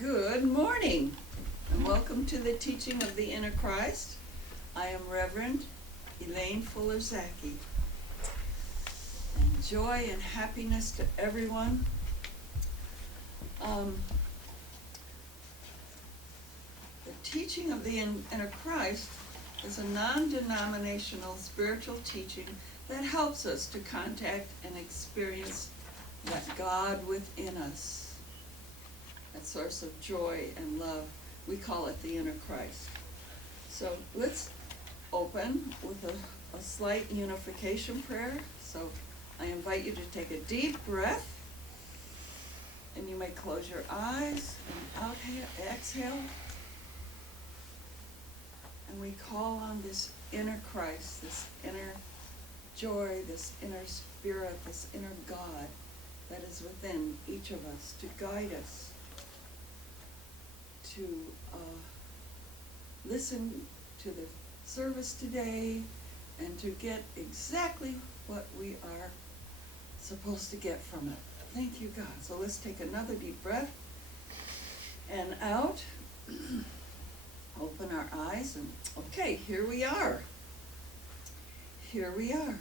Good morning, and welcome to the teaching of the Inner Christ. I am Reverend Elaine Fuller-Zachey. And joy and happiness to everyone. The teaching of the Inner Christ is a non-denominational spiritual teaching that helps us to contact and experience that God within us, that source of joy and love. We call it the Inner Christ. So let's open with a slight unification prayer. So I invite you to take a deep breath, and you may close your eyes and exhale. And we call on this inner Christ, this inner joy, this inner spirit, this inner God that is within each of us to guide us, to listen to the service today, and to get exactly what we are supposed to get from it. Thank you, God. So let's take another deep breath and out. Open our eyes and okay, here we are. Here we are.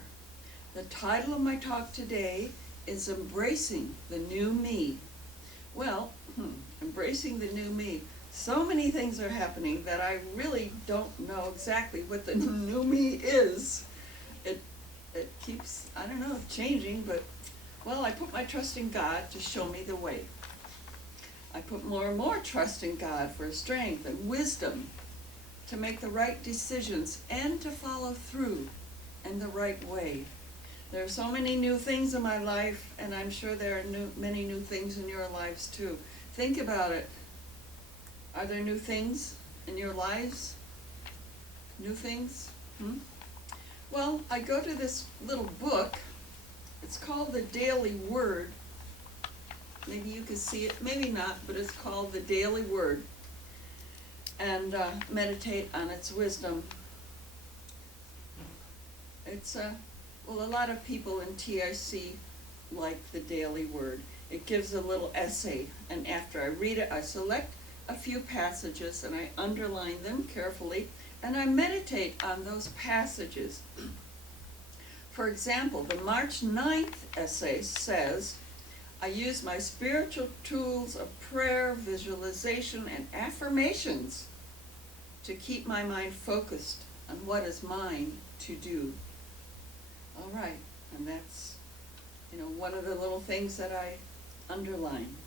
The title of my talk today is Embracing the New Me. Well, embracing the new me. So many things are happening that I really don't know exactly what the new me is. It keeps, I don't know, changing, but, well, I put my trust in God to show me the way. I put more and more trust in God for strength and wisdom to make the right decisions and to follow through in the right way. There are so many new things in my life, and I'm sure there are many new things in your lives too. Think about it. Are there new things in your lives? New things? Well, I go to this little book. It's called The Daily Word. Maybe you can see it, maybe not, but it's called The Daily Word. And meditate on its wisdom. It's, well, a lot of people in TIC like The Daily Word. It gives a little essay, and after I read it, I select a few passages and I underline them carefully, and I meditate on those passages. For example, the March 9th essay says, I use my spiritual tools of prayer, visualization, and affirmations to keep my mind focused on what is mine to do. All right, and that's, one of the little things that I underline.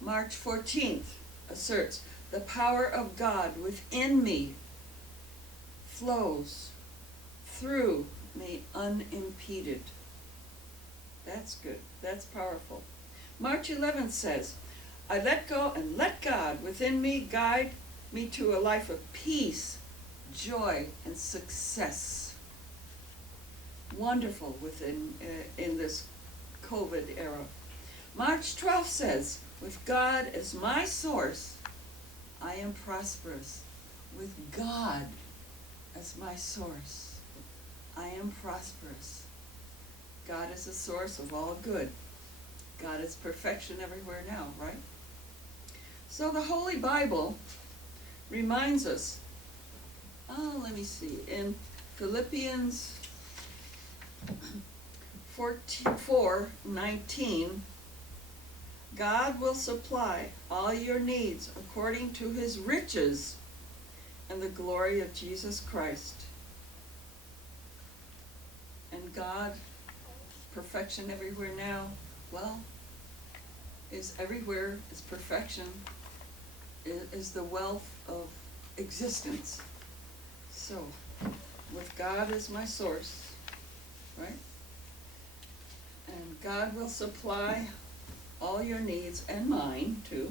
March 14th asserts, the power of God within me flows through me unimpeded. That's good. That's powerful. March 11th says, I let go and let God within me guide me to a life of peace, joy, and success. Wonderful within in this COVID era. March 12th says, with God as my source, I am prosperous. With God as my source, I am prosperous. God is the source of all good. God is perfection everywhere now, right? So the Holy Bible reminds us, let me see, in Philippians 4:19, God will supply all your needs according to his riches and the glory of Jesus Christ. And God, perfection everywhere now, well, is everywhere, is perfection, is the wealth of existence. So, with God as my source, right? And God will supply all your needs, and mine too,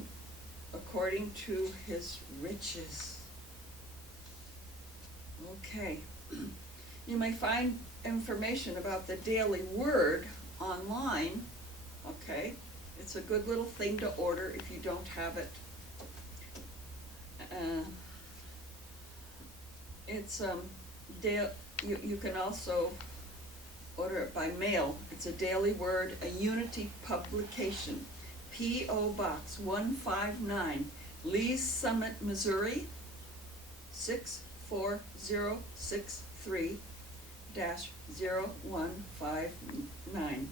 according to his riches. Okay. You may find information about the Daily Word online. Okay. It's a good little thing to order if you don't have it. You can also order it by mail. It's a Daily Word, a Unity publication, P.O. Box 159, Lee's Summit, Missouri, 64063-0159.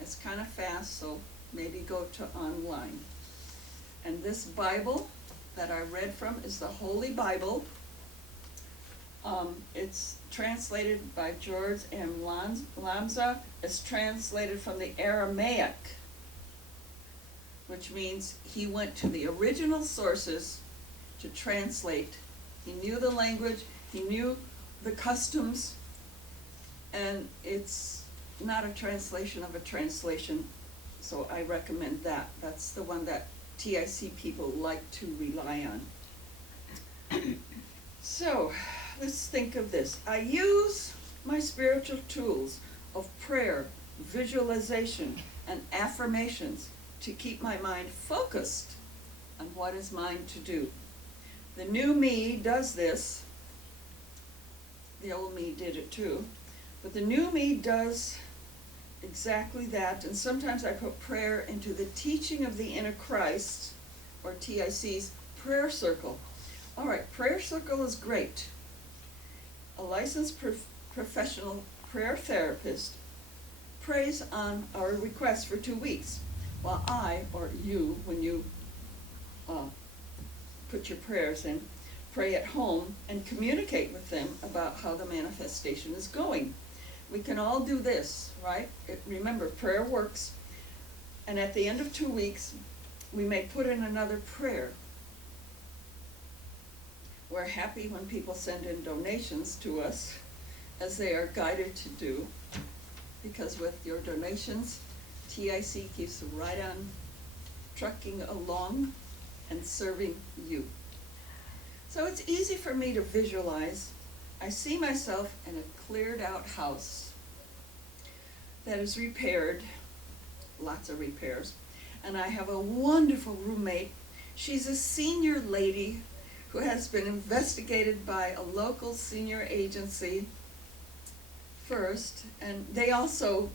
It's kind of fast, so maybe go to online. And this Bible that I read from is the Holy Bible. It's translated by George M. Lamza. It's translated from the Aramaic, which means he went to the original sources to translate. He knew the language, he knew the customs, and it's not a translation of a translation, so I recommend that. That's the one that TIC people like to rely on. So, let's think of this. I use my spiritual tools of prayer, visualization, and affirmations to keep my mind focused on what is mine to do. The new me does this. The old me did it too. But the new me does exactly that. And sometimes I put prayer into the teaching of the inner Christ, or TIC's prayer circle. All right, prayer circle is great. A licensed professional prayer therapist prays on our request for 2 weeks, while I, or you, when you put your prayers in, pray at home and communicate with them about how the manifestation is going. We can all do this, right? Remember, prayer works. And at the end of 2 weeks, we may put in another prayer. We're happy when people send in donations to us, as they are guided to do, because with your donations, TIC keeps right on trucking along and serving you. So it's easy for me to visualize. I see myself in a cleared out house that is repaired, lots of repairs, and I have a wonderful roommate. She's a senior lady who has been investigated by a local senior agency first, and they also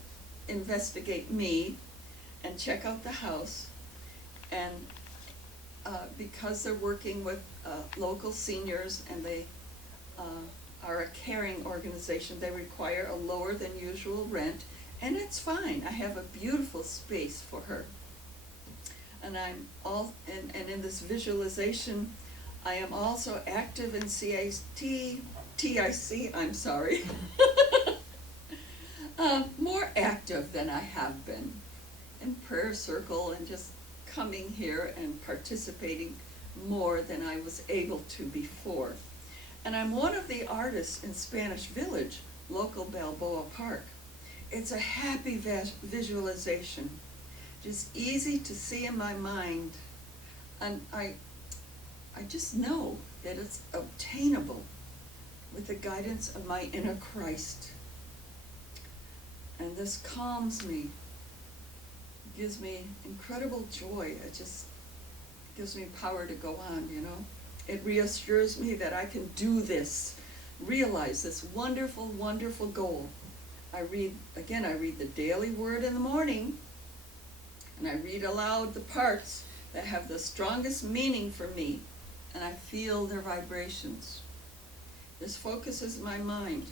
investigate me and check out the house. And because they're working with local seniors and they are a caring organization, they require a lower than usual rent, and it's fine. I have a beautiful space for her. And and in this visualization, I am also active in TIC, I'm sorry. More active than I have been in prayer circle, and just coming here and participating more than I was able to before. And I'm one of the artists in Spanish Village, local Balboa Park. It's a happy visualization, just easy to see in my mind, and I just know that it's obtainable with the guidance of my inner Christ. And this calms me, gives me incredible joy. It just gives me power to go on, you know. It reassures me that I can do this, realize this wonderful, wonderful goal. I read the daily word in the morning, and I read aloud the parts that have the strongest meaning for me, and I feel their vibrations. This focuses my mind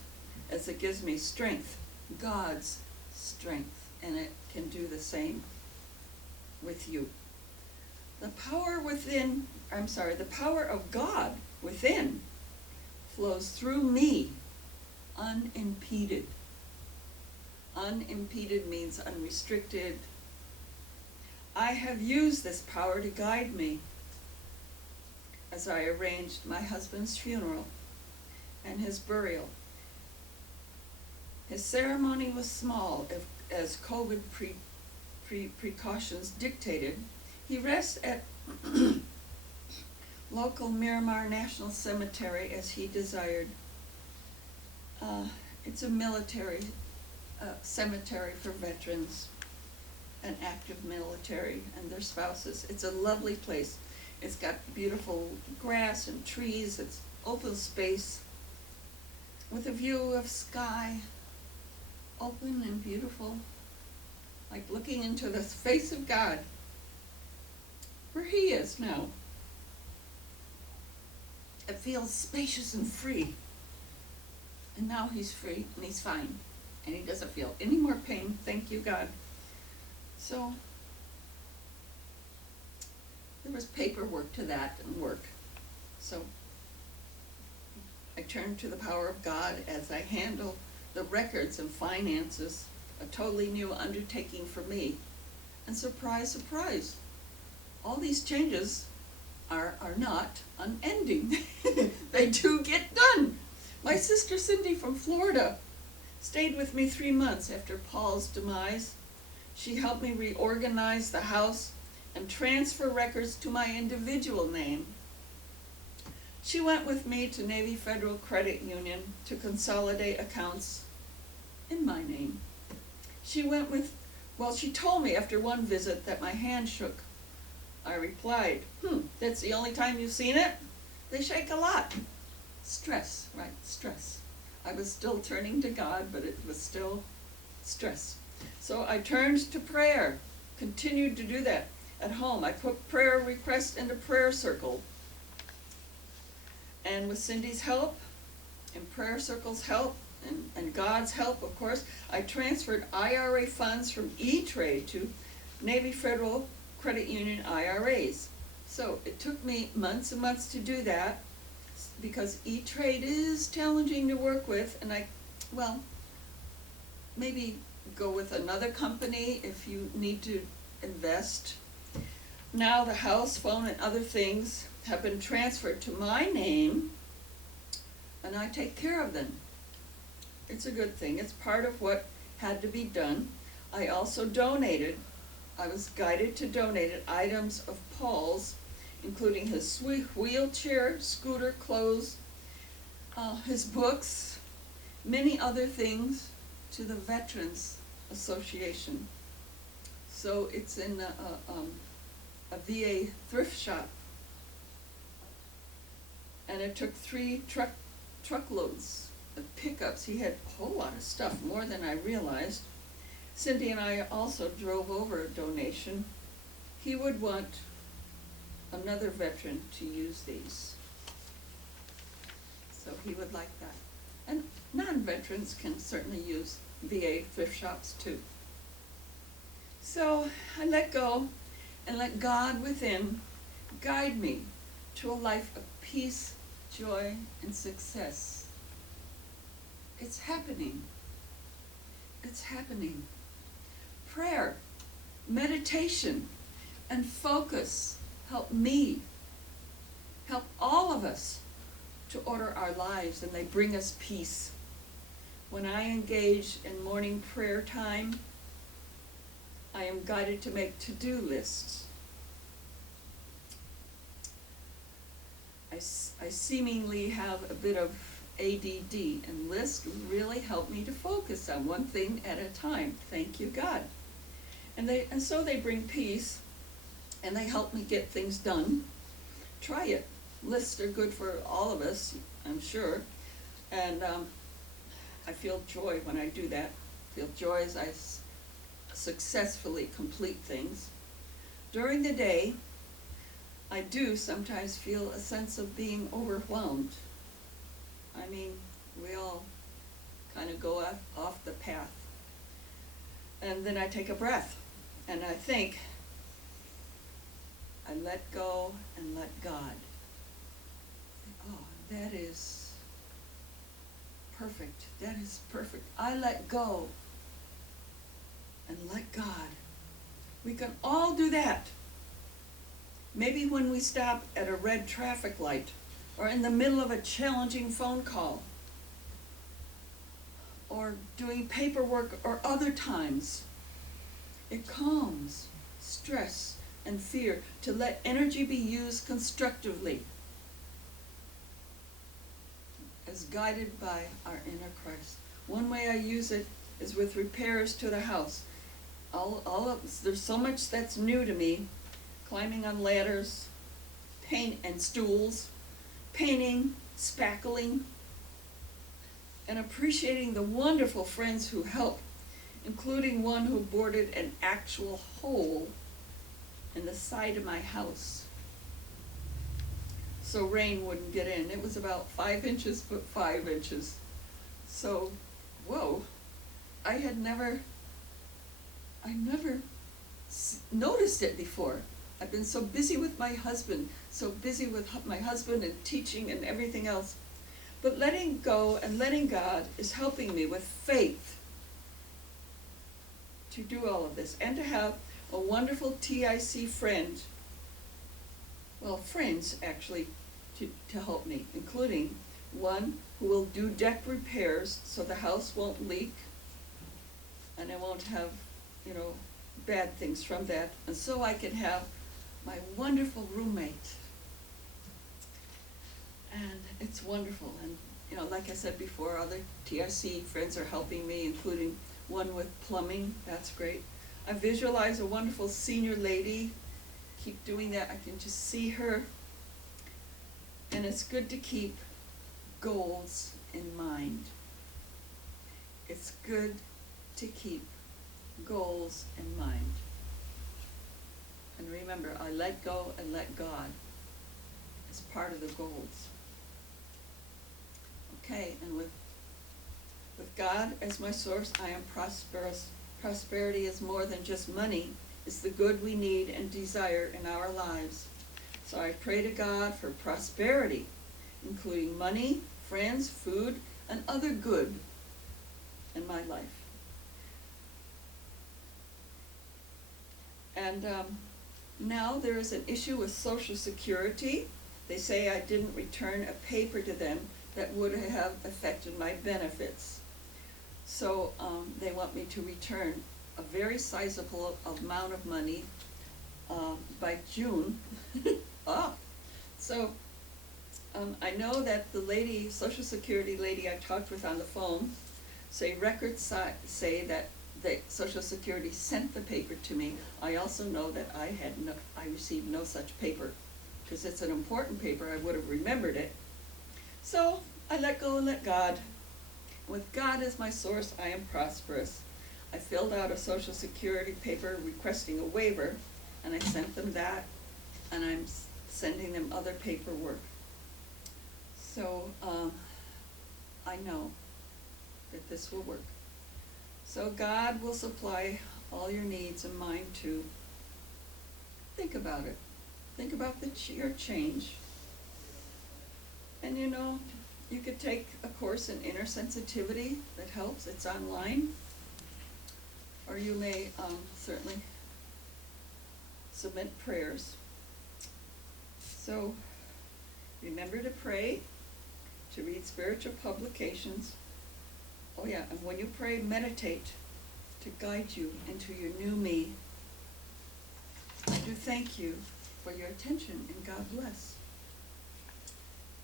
as it gives me strength, God's strength, and it can do the same with you. The power of God within flows through me unimpeded. Unimpeded means unrestricted. I have used this power to guide me as I arranged my husband's funeral and his burial. His ceremony was small, as COVID precautions dictated. He rests at local Miramar National Cemetery as he desired. It's a military cemetery for veterans and active military and their spouses. It's a lovely place. It's got beautiful grass and trees. It's open space with a view of sky, open and beautiful, like looking into the face of God, where he is now. it feels spacious and free. And now he's free and he's fine. And he doesn't feel any more pain, thank you God. So, there was paperwork to that and work. So, I turned to the power of God as I handle the records and finances, a totally new undertaking for me. And surprise, surprise, all these changes are not unending. They do get done. My sister Cindy from Florida stayed with me 3 months after Paul's demise. She helped me reorganize the house and transfer records to my individual name. She went with me to Navy Federal Credit Union to consolidate accounts in my name. She told me after one visit that my hand shook. I replied, that's the only time you've seen it? They shake a lot. Stress, right, stress. I was still turning to God, but it was still stress. So I turned to prayer, continued to do that at home. I put prayer requests into prayer circle. And with Cindy's help, and prayer circle's help, and God's help, of course, I transferred IRA funds from E-Trade to Navy Federal Credit Union IRAs. So it took me months and months to do that because E-Trade is challenging to work with, and maybe go with another company if you need to invest. Now the house, phone, and other things have been transferred to my name, and I take care of them. It's a good thing. It's part of what had to be done. I also I was guided to donate items of Paul's, including his wheelchair, scooter, clothes, his books, many other things, to the Veterans Association. So it's in a VA thrift shop. And it took 3 truckloads of pickups. He had a whole lot of stuff, more than I realized. Cindy and I also drove over a donation. He would want another veteran to use these. So he would like that. And non-veterans can certainly use VA thrift shops too. So I let go and let God within guide me to a life of peace, joy, and success. It's happening. It's happening. Prayer, meditation, and focus help me, help all of us to order our lives, and they bring us peace. When I engage in morning prayer time, I am guided to make to-do lists. I seemingly have a bit of ADD, and lists really help me to focus on one thing at a time. Thank you, God. And so they bring peace, and they help me get things done. Try it. Lists are good for all of us, I'm sure. And I feel joy when I do that. I feel joy as I successfully complete things. During the day, I do sometimes feel a sense of being overwhelmed. I mean, we all kind of go off the path. And then I take a breath, and I think, I let go and let God. Oh, that is perfect. That is perfect. I let go and let God. We can all do that. Maybe when we stop at a red traffic light, or in the middle of a challenging phone call, or doing paperwork, or other times. It calms stress and fear to let energy be used constructively as guided by our inner Christ. One way I use it is with repairs to the house. There's so much that's new to me. Climbing on ladders, paint and stools, painting, spackling, and appreciating the wonderful friends who help, including one who bored an actual hole in the side of my house. so rain wouldn't get in. It was about 5 inches, but 5 inches. So, whoa, I never noticed it before. I've been so busy with my husband, and teaching and everything else. But letting go and letting God is helping me with faith to do all of this, and to have a wonderful TIC friend, well, friends actually, to help me, including one who will do deck repairs so the house won't leak and I won't have, bad things from that, and so I can have my wonderful roommate. And it's wonderful. And, like I said before, other TRC friends are helping me, including one with plumbing. That's great. I visualize a wonderful senior lady. Keep doing that. I can just see her. And it's good to keep goals in mind. It's good to keep goals in mind. And remember, I let go and let God as part of the goals. Okay, and with God as my source, I am prosperous. Prosperity is more than just money. It's the good we need and desire in our lives. So I pray to God for prosperity, including money, friends, food, and other good in my life. And now there is an issue with Social Security. They say I didn't return a paper to them that would have affected my benefits. So they want me to return a very sizable amount of money by June. So I know that the lady, Social Security lady I talked with on the phone, records say that the Social Security sent the paper to me. I also know that I received no such paper, because it's an important paper. I would have remembered it. So I let go and let God. With God as my source, I am prosperous. I filled out a Social Security paper requesting a waiver, and I sent them that, and I'm sending them other paperwork. So I know that this will work. So God will supply all your needs and mine too. Think about it. Think about your change. And you could take a course in inner sensitivity that helps. It's online. Or you may certainly submit prayers. So remember to pray, to read spiritual publications. Oh yeah, and when you pray, meditate to guide you into your new me. I do thank you for your attention, and God bless.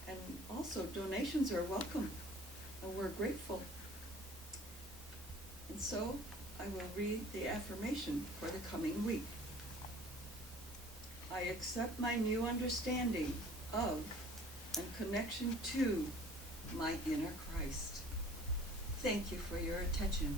And also, donations are welcome, and we're grateful. And so, I will read the affirmation for the coming week. I accept my new understanding of and connection to my inner Christ. Thank you for your attention.